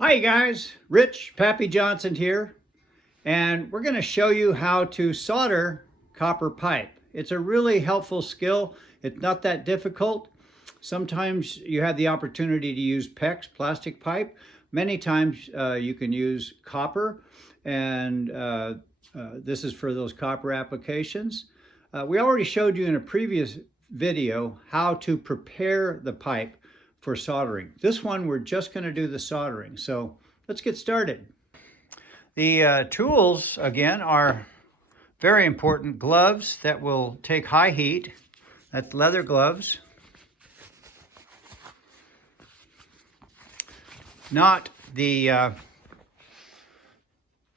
Hi guys, Rich Pappy Johnson here, and we're going to show you how to solder copper pipe. It's a really helpful skill. It's not that difficult. Sometimes you have the opportunity to use PEX, plastic pipe. Many times you can use copper, and this is for those copper applications. We already showed you in a previous video how to prepare the pipe for soldering. This one, we're just going to do the soldering. So let's get started. The tools, again, are very important. Gloves that will take high heat. That's leather gloves. Not the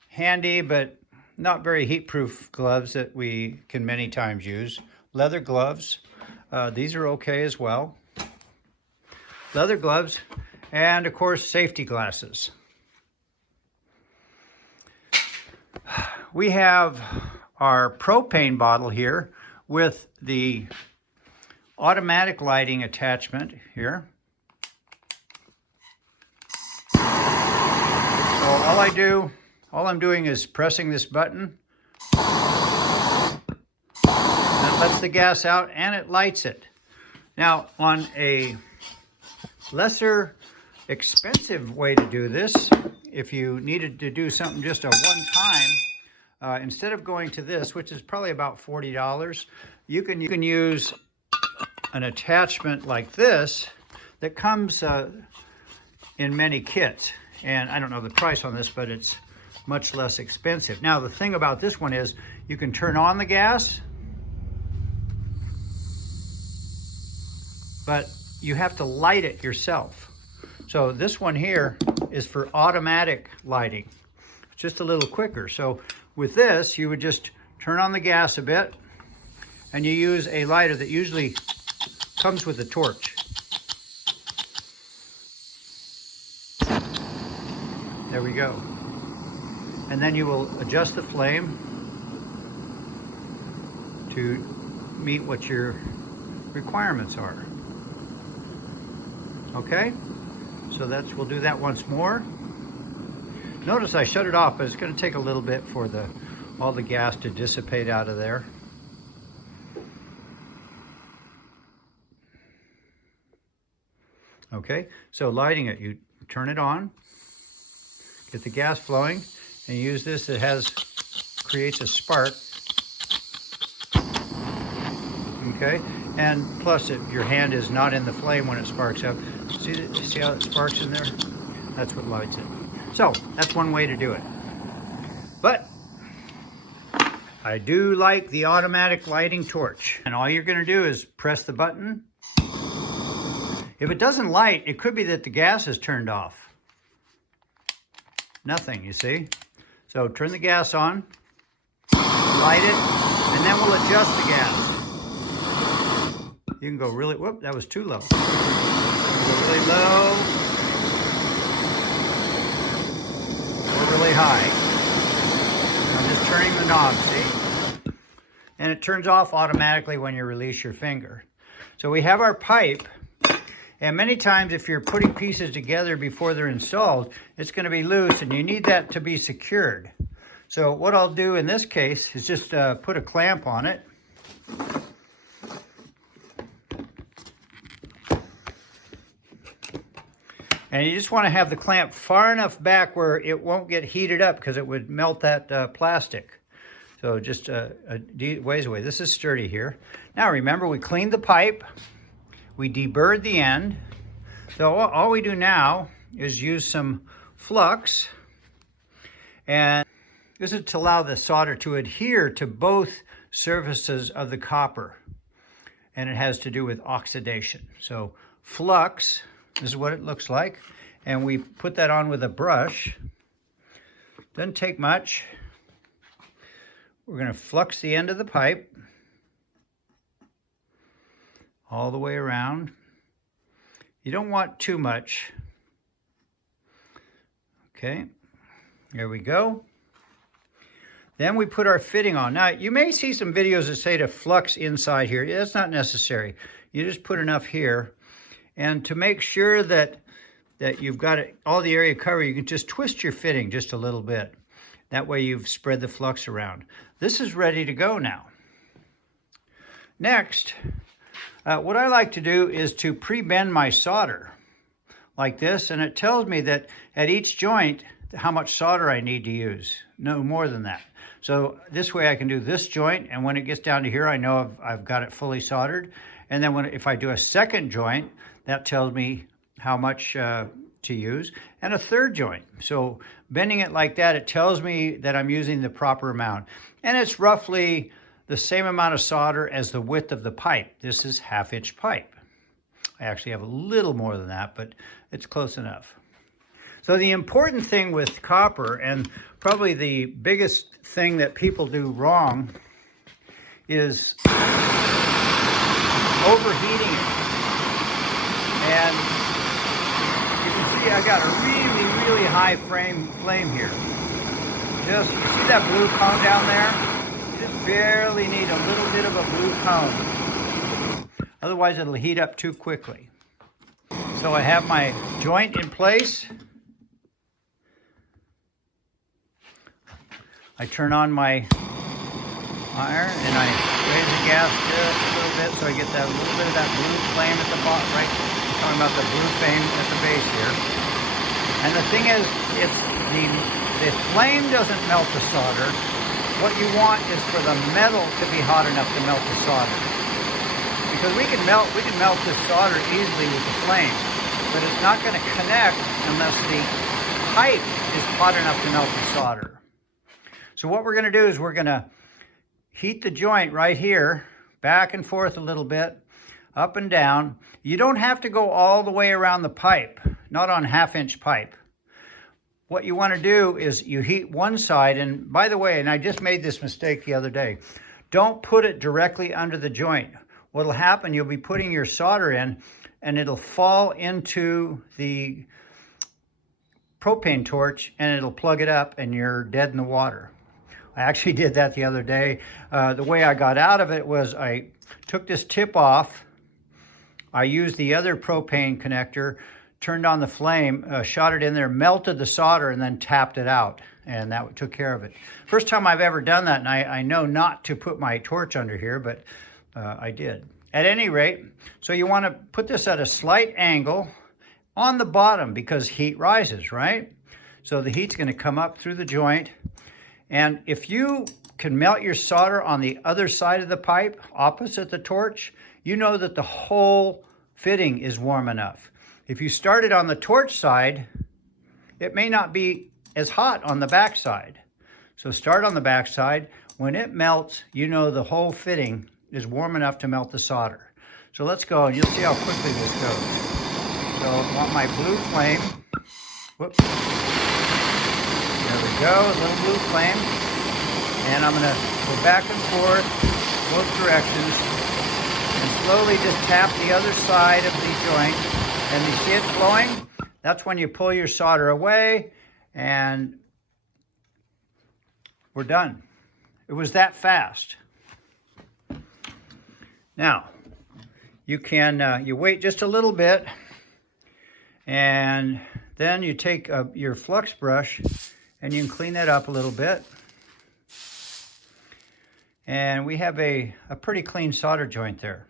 handy but not very heat-proof gloves that we can many times use. Leather gloves. These are okay as well. Leather gloves, and of course safety glasses. We have our propane bottle here with the automatic lighting attachment here. So all I'm doing is pressing this button. That lets the gas out and it lights it. Now, on a lesser expensive way to do this, if you needed to do something just a one time, instead of going to this, which is probably about $40, you can use an attachment like this that comes in many kits. And I don't know the price on this, but it's much less expensive. Now, the thing about this one is you can turn on the gas, but you have to light it yourself. So this one here is for automatic lighting. It's just a little quicker. So with this, you would just turn on the gas a bit, and you use a lighter that usually comes with a torch. There we go. And then you will adjust the flame to meet what your requirements are. Okay, so we'll do that once more. Notice I shut it off, but it's going to take a little bit for all the gas to dissipate out of there. Okay, so lighting it, you turn it on, get the gas flowing, and use this. It creates a spark. Okay, and plus your hand is not in the flame when it sparks up. See how it sparks in there? That's what lights it. So that's one way to do it. But I do like the automatic lighting torch. And all you're going to do is press the button. If it doesn't light, it could be that the gas is turned off. Nothing, you see? So turn the gas on, light it, and then we'll adjust the gas. You can go really, whoop, that was too low. Go really low, or really high. I'm just turning the knob, see? And it turns off automatically when you release your finger. So we have our pipe, and many times if you're putting pieces together before they're installed, it's going to be loose, and you need that to be secured. So what I'll do in this case is just put a clamp on it. And you just want to have the clamp far enough back where it won't get heated up because it would melt that plastic. So just a ways away. This is sturdy here. Now remember, we cleaned the pipe. We deburred the end. So all we do now is use some flux. And this is to allow the solder to adhere to both surfaces of the copper. And it has to do with oxidation. So flux. This is what it looks like. And we put that on with a brush. Doesn't take much. We're going to flux the end of the pipe all the way around. You don't want too much. Okay, there we go. Then we put our fitting on. Now, you may see some videos that say to flux inside here. That's not necessary. You just put enough here. And to make sure that that you've got it, all the area covered, you can just twist your fitting just a little bit. That way you've spread the flux around. This is ready to go now. Next, what I like to do is to pre-bend my solder like this, and it tells me that at each joint how much solder I need to use, no more than that. So this way I can do this joint, and when it gets down to here, I know I've got it fully soldered. And then if I do a second joint, that tells me how much to use, and a third joint. So bending it like that, it tells me that I'm using the proper amount. And it's roughly the same amount of solder as the width of the pipe. This is 1/2-inch pipe. I actually have a little more than that, but it's close enough. So the important thing with copper, and probably the biggest thing that people do wrong, is overheating it. And you can see I got a really, really high flame here. Just, you see that blue cone down there? Just barely need a little bit of a blue cone. Otherwise it'll heat up too quickly. So I have my joint in place. I turn on my iron and I raise the gas just a little bit so I get that little bit of that blue flame at the bottom, right? I'm talking about the blue flame at the base here. And the thing is, it's the flame doesn't melt the solder. What you want is for the metal to be hot enough to melt the solder. Because we can melt this solder easily with the flame, but it's not going to connect unless the pipe is hot enough to melt the solder. So what we're going to do is we're going to heat the joint right here, back and forth a little bit, up and down. You don't have to go all the way around the pipe, not on 1/2-inch pipe. What you want to do is you heat one side, and by the way, and I just made this mistake the other day, don't put it directly under the joint. What'll happen, you'll be putting your solder in, and it'll fall into the propane torch, and it'll plug it up, and you're dead in the water. I actually did that the other day. The way I got out of it was I took this tip off, I used the other propane connector, turned on the flame, shot it in there, melted the solder, and then tapped it out, and that took care of it. First time I've ever done that, and I know not to put my torch under here, but I did. At any rate, so you want to put this at a slight angle on the bottom because heat rises, right? So the heat's going to come up through the joint. And if you can melt your solder on the other side of the pipe, opposite the torch, you know that the whole fitting is warm enough. If you start it on the torch side, it may not be as hot on the back side. So start on the back side. When it melts, you know the whole fitting is warm enough to melt the solder. So let's go, and you'll see how quickly this goes. So I want my blue flame. Whoops. There we go, a little blue flame. And I'm gonna go back and forth, both directions, and slowly just tap the other side of the joint. And you see it flowing? That's when you pull your solder away, and we're done. It was that fast. Now, you can, you wait just a little bit, and then you take your flux brush and you can clean that up a little bit. And we have a pretty clean solder joint there.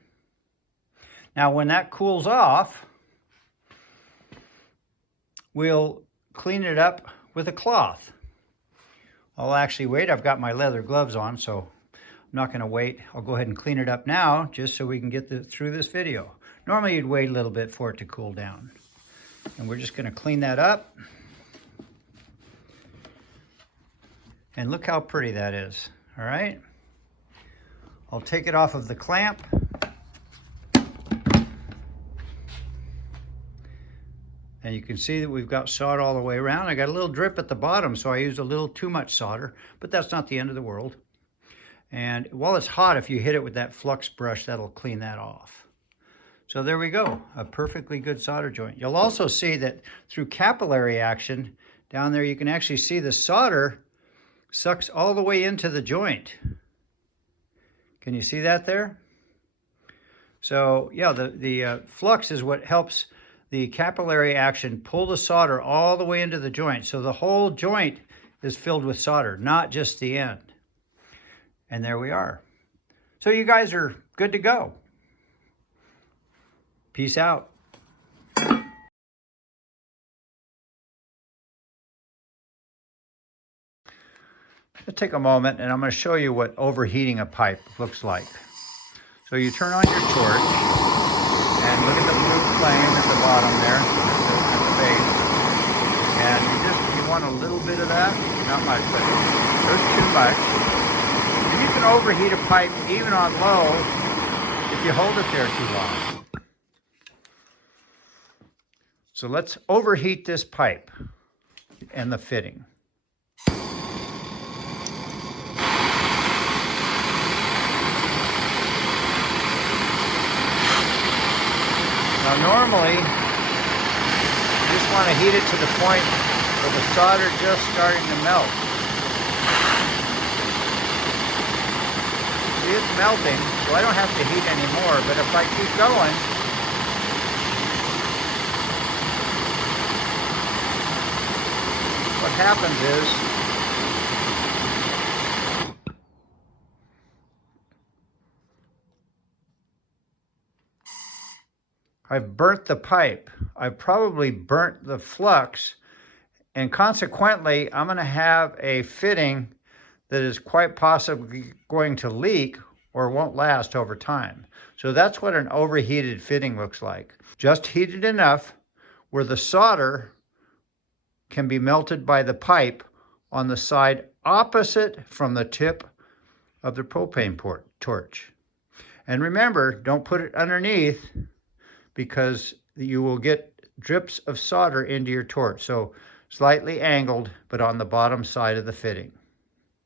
Now, when that cools off, we'll clean it up with a cloth. I'll actually wait. I've got my leather gloves on, so I'm not going to wait. I'll go ahead and clean it up now just so we can get through this video. Normally you'd wait a little bit for it to cool down. And we're just going to clean that up. And look how pretty that is. All right. I'll take it off of the clamp. And you can see that we've got solder all the way around. I got a little drip at the bottom, so I used a little too much solder, but that's not the end of the world. And while it's hot, if you hit it with that flux brush, that'll clean that off. So there we go, a perfectly good solder joint. You'll also see that through capillary action, down there you can actually see the solder sucks all the way into the joint. Can you see that there? So yeah, the flux is what helps the capillary action pull the solder all the way into the joint. So the whole joint is filled with solder, not just the end. And there we are. So you guys are good to go. Peace out. Let's take a moment and I'm going to show you what overheating a pipe looks like. So you turn on your torch and look at the blue flame at the bottom there, at the base. And you want a little bit of that, not much, but there's too much. And you can overheat a pipe even on low if you hold it there too long. So let's overheat this pipe and the fitting. Now normally, you just want to heat it to the point where the solder just starting to melt. See, it's melting, so I don't have to heat anymore, but if I keep going, what happens is, I've burnt the pipe. I've probably burnt the flux, and consequently, I'm going to have a fitting that is quite possibly going to leak or won't last over time. So that's what an overheated fitting looks like. Just heated enough where the solder can be melted by the pipe on the side opposite from the tip of the propane torch. And remember, don't put it underneath, because you will get drips of solder into your torch. So slightly angled, but on the bottom side of the fitting.